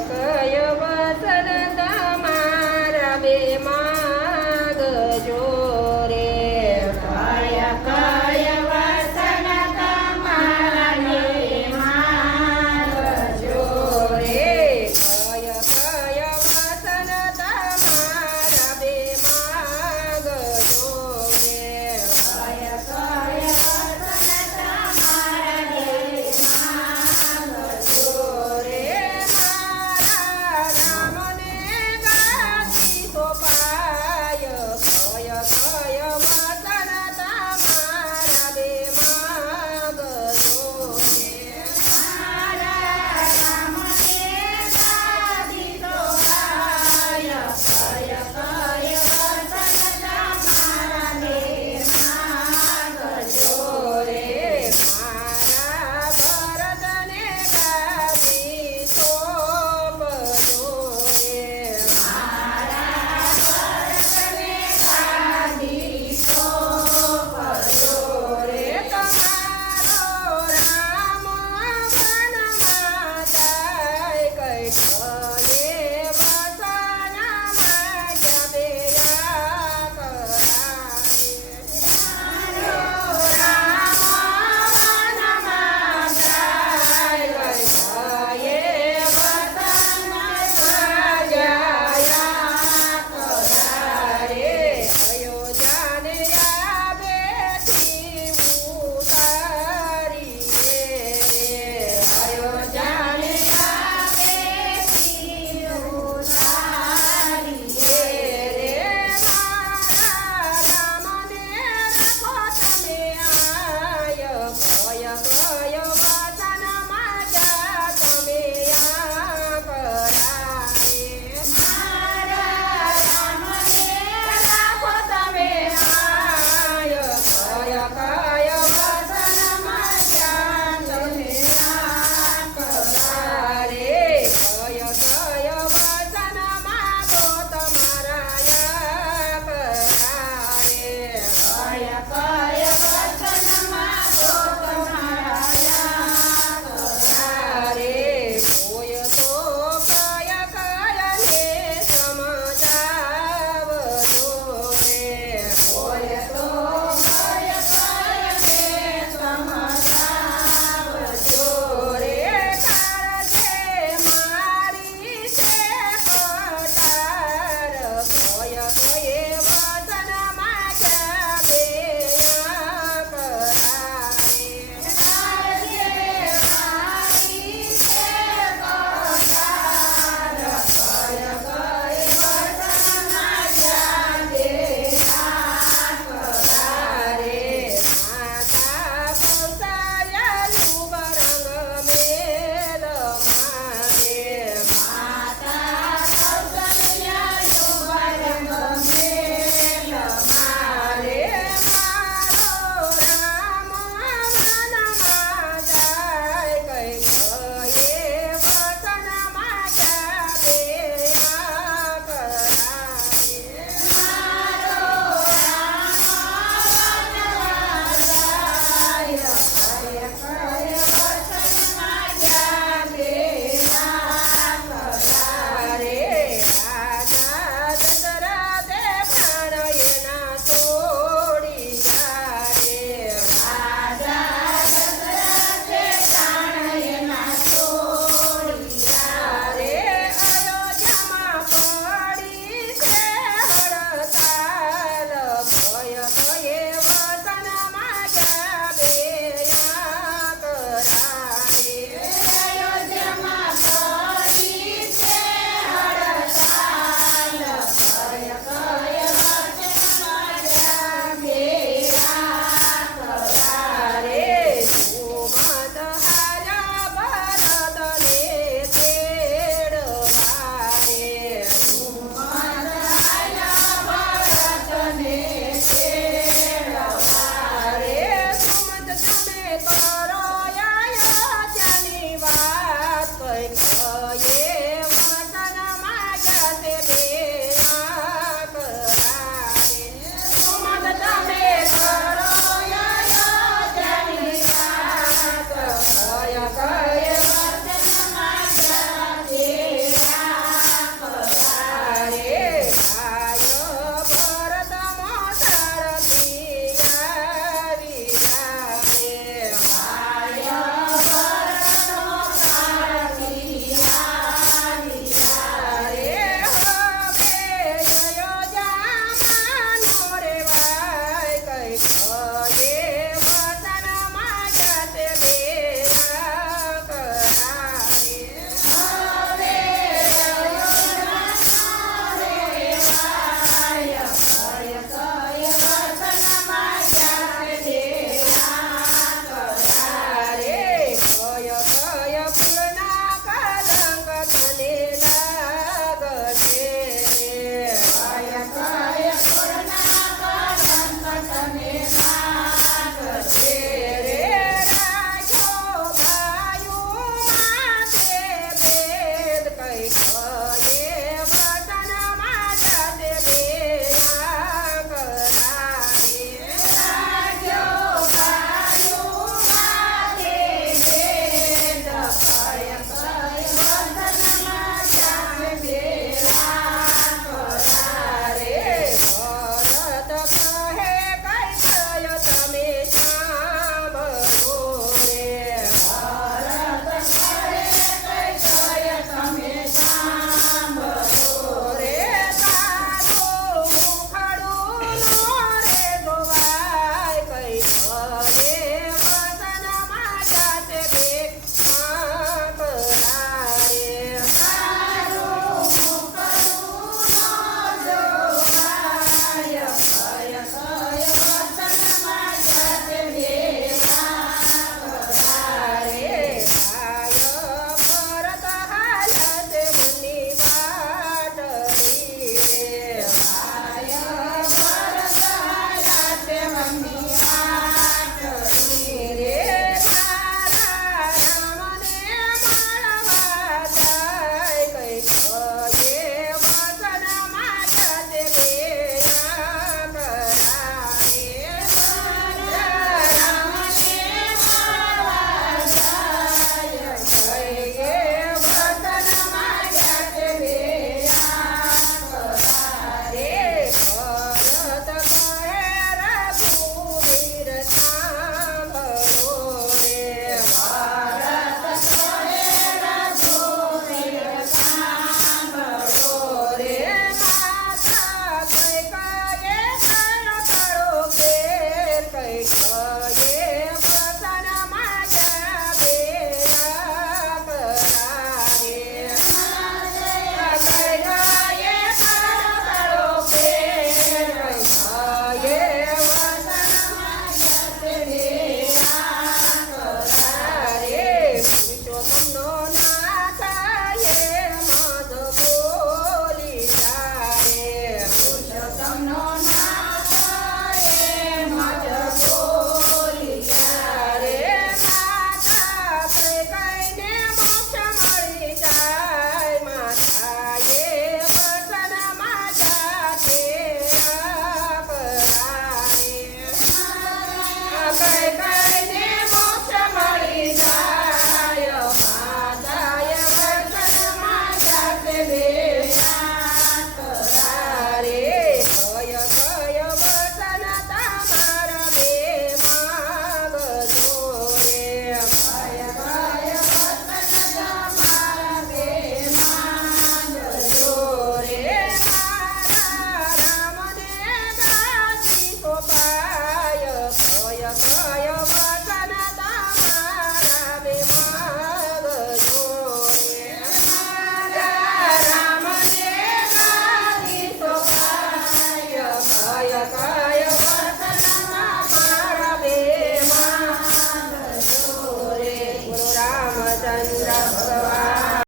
કય વચન તમારા બે માગજો રે કય કય વચન તમારા બે માંગજો રે કય કય વચન તમારા બે માગજો રે કય કય વચન તમારા બે માંગજો રે મારા રામને ગાદી સોપાય કય કય વચન તમારા બે માગજો રે મારા રામને ગાદી સોપાય કય કય વચન તમારા બે માંગજો રે મારા ભરતને ગાદી સોંપજો રે મારા ભરતને ગાદી સોંપજો રે તમારો રામ વનમાં જાય કઈ ભલે વચન માગ્યા બેયા કરાવે રામ વનમાં જાય કઈ વચન માગ્યા કરારે અયોધ્યાને આવેથી ઉતારી રે અયોધ્યાને આવેથી ઉતારી રે મારા રામને રાખો તમે આય કય કય વચન માગ્યા તમે આ કરાવે મારા રામને રાખો તમે આય કય કય વચન માગ્યા તમે આ કરારે કય કય વચન માગો તમારા યા કરારે કય કય વચન માગો તમારા રે કોઈ તો કય કય ને સમજાવજો રે કોઈ તો કય કય ને સમજાવજો રે કાળજે મારી છે કટાર કય કયે વચન માગ્યા બેયા કરારે આજે મારી છે કટાર કય કય વચન માગ્યા દેયા કરારે માતા કૌશલ્યા યુવરંગ મેલ મારે માતા કૌશલ્યા યુવરંગ મેલ મારે મારો રામ વનમાં જાય કઈ ભયે વચન માગ્યા બેયા કરાવે મારો રામ વનમાં જાય કય કય વચન માગ્યા દેયા કરારે રાજા દશરથે પ્રાણ એના છોડી જાય રાજા દશરથે પ્રાણ એના છોડી રે અયોધ્યામાં પડી છે હડતાલ ભય ભયે વચન માગ્યા બેયા કરાવે અયોધ્યામાં પડી છે હડતાલ કય કય વચન માગ્યા દેયા કરારે સુમંત હારા ભરતને તેડવા રે સુમંતરાયા ભરતને તેડવા રે સુમંત તમે કરો અયોધ્યાની વાત કઈ